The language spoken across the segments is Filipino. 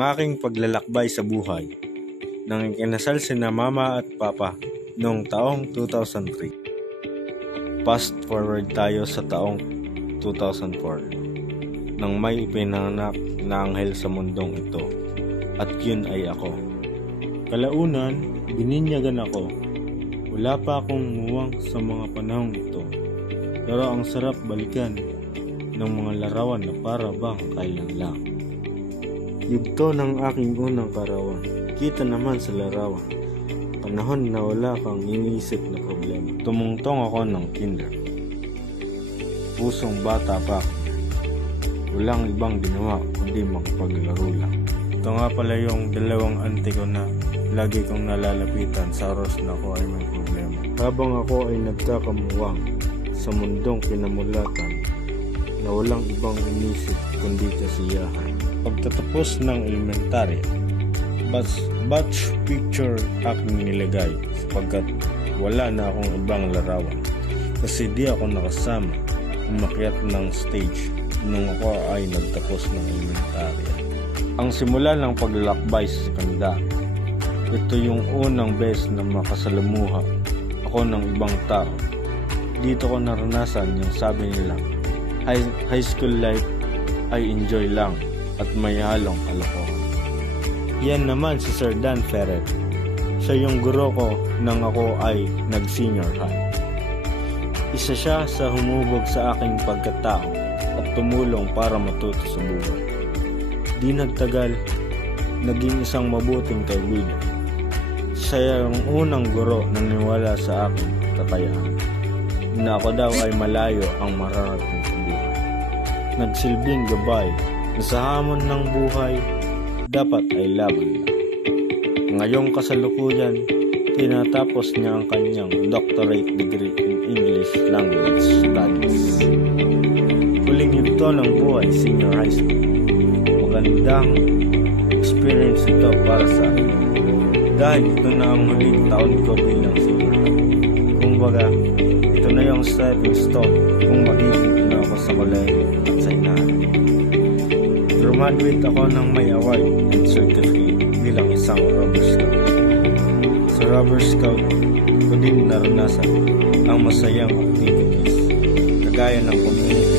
ang aking paglalakbay sa buhay nang ikinasal sina mama at papa noong taong 2003. Fast forward tayo sa taong 2004 nang may ipinanganak na anghel sa mundong ito, at yun ay ako. Kalaunan, bininyagan ako. Wala pa akong muwang sa mga panahong ito, pero ang sarap balikan ng mga larawan na para bang kailan lang. Yugto ng aking unang karawan, kita naman sa larawan, panahon na wala kang iniisip na problema. Tumungtong ako ng kinder, pusong bata pa ako. Walang ibang ginawa kundi makapaglaro lang. Ito nga pala yung dalawang auntie ko na lagi kong nalalapitan sa oras na ako ay may problema. Habang ako ay nagkakamuwang sa mundong kinamulatan na walang ibang inisip kundi kasiyahan. Pagtatapos ng elementary, batch picture aking nilagay sapagkat wala na akong ibang larawan kasi di ako nakasama umakyat ng stage nung ako ay nagtapos ng elementary. Ang simula ng paglalakbay sa sekundary, ito yung unang beses na makasalamuha ako ng ibang tao. Dito ko naranasan yung sabi nila, high school life ay enjoy lang at may halong kalokohan. Yan naman si Sir Dan Ferret. Siya yung guro ko nang ako ay nag-senior high. Isa siya sa humubog sa aking pagkatao at tumulong para matuto sa buhay. Di nagtagal, naging isang mabuting kaibigan. Siya yung unang guro na niwala sa aking kakayahan na ako daw ay malayo ang mararating sa buhay. Nagsilbing gabay na sa hamon ng buhay, dapat ay laban lang. Ngayong kasalukuyan, tinatapos niya ang kanyang doctorate degree in English Language Studies. Huling yugto ng buhay, senior high school. Magandang experience ito para sa akin. Dahil ito na ang huling taon ko bilang senior high. Kumbaga, ito na yung stepping stone kung magiging na ako sa kolehiyo at sa inahan. Graduate ako ng may award and certificate bilang isang Rubber Scout. Sa Rubber Scout, ko din naranasan ang masayang activities kagaya ng community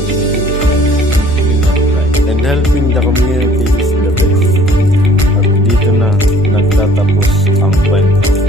and helping the community is the best. At dito na nagtatapos ang kwento.